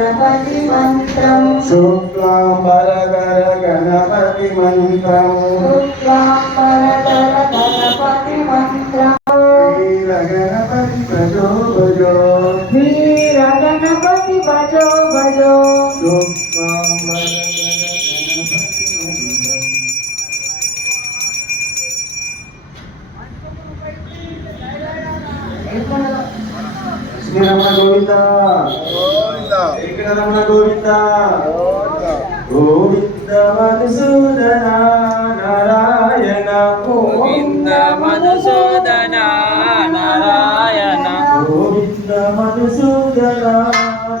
गणपति मंत्रम शुक्लांबरधर गणपति मंत्रम शुक्लांबरधर गणपति मंत्रम वीर गणपति भजो भजो वीर गणपति भजो भजो शुक्लांबरधर गणपति मंत्रम श्री रमण गोविंदा रमण गोविंदा गोविंद मधुसूदन नारायण गोविंद मधुसूदन नारायण गोविंद मधुसूदन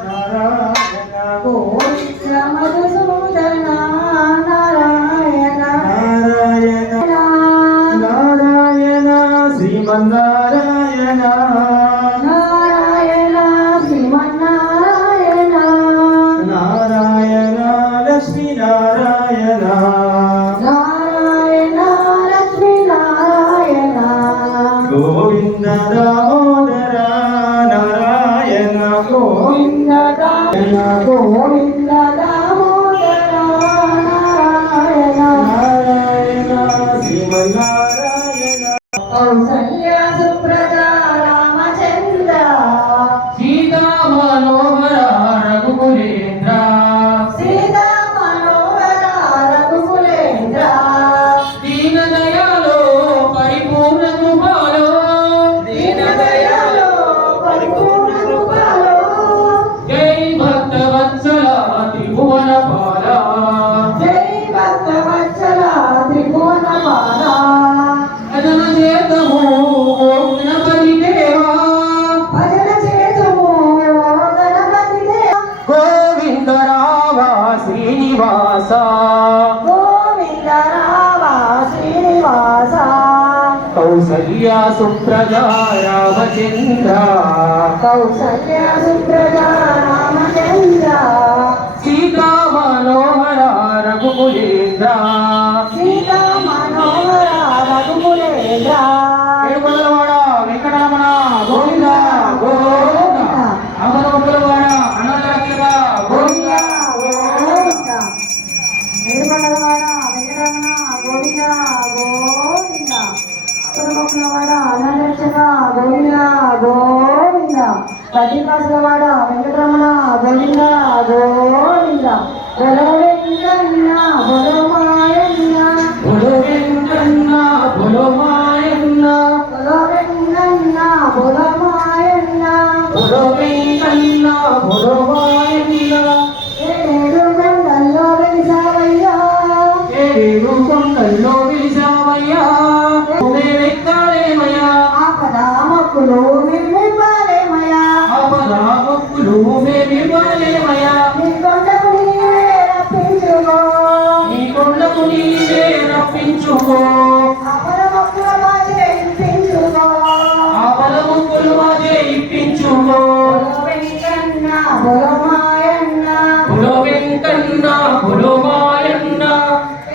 नारायण गोविंद मधुसूदन नारायण नारायण नारायण श्रीमन्नारायण नारायण नारायण लक्ष्मी नारायण गोविंद दामोदर नारायण गोविंद गोविंद दामोदर नारायण नारायण श्रीमन्नारायण कौसल्य सुप्रदा रामचंद्र सीता मनोहर रघुकुलेन्द्र सीता मनोहर रघुकुलेन्द्र दीन दयालो परिपूर्ण कृपालो दीन दयालो परिपूर्ण कृपालो जय भक्त वत्सला त्रिभुवन पाला जय भक्तवत्सल त्रिभुवन पाला भजन చేతము గణపతి దేవా భజన చేతుము గణపతి దేవా గోవింద రావ శ్రీనివాస గోవింద రామ శ్రీనివాస కౌసల్య సుప్రజా రామచంద్ర కౌసల్య సుప్రజా రామచంద్ర సీతా మనోహర రఘుకులేంద్ర సీతా మనోహర రఘుకులేంద్ర ఏడుకొండలవాడ వెంకటరమణ గోవింద గోవింద అమరములవాడ అనాథ రక్షక గోవింద గోవింద ఏడుకొండలవాడ వెంకటరమణ గోవింద గోవింద అపరమకులవాడ అనాథరక్షక గోవింద గోవింద పద్మకాసులవాడ వెంకటరమణ గోవింద గోవింద బలో వెంకన్న బలో మాయన్న బులో వెంకన్న బులో మాయన్న బలో వెంకన్న బలో మాయన్న బులో వెంకన్న బులో మాయన్న ఏడు కొండల్లో వెలిసావయ్యా ఏడు కొండల్లో విలిసావయ్యా మేమెక్కాలేమయ్యా ఆపదా మొక్కులు మిమ్మివ్వాలేమయ్యా ఆపదా మొక్కులు మేమివ్వాలేమయ్యా నీ కొండకు నీవే రప్పించుకో నీ కొండకు నీవే రప్పించుకో అపర మొక్కుల మాచే ఇప్పించుకో ఆపద మొక్కులు మాదే ఇప్పించుకో బలో వెంకన్న బలో మాయన్న బులో వెంకన్న బులో మాయన్న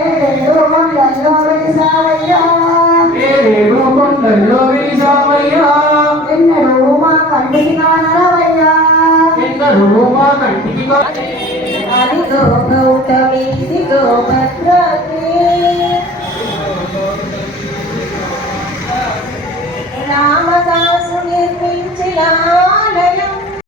ఏడు కొండల్లో వెలిసావయ్యా ఏడు కొండల్లో విలిసావయ్యా ఎన్నడూ మా కంటికి కానరావయ్యా ఎందరూ మా కంటికి అదిగో గౌతమి ఇదిగో భద్రాద్రి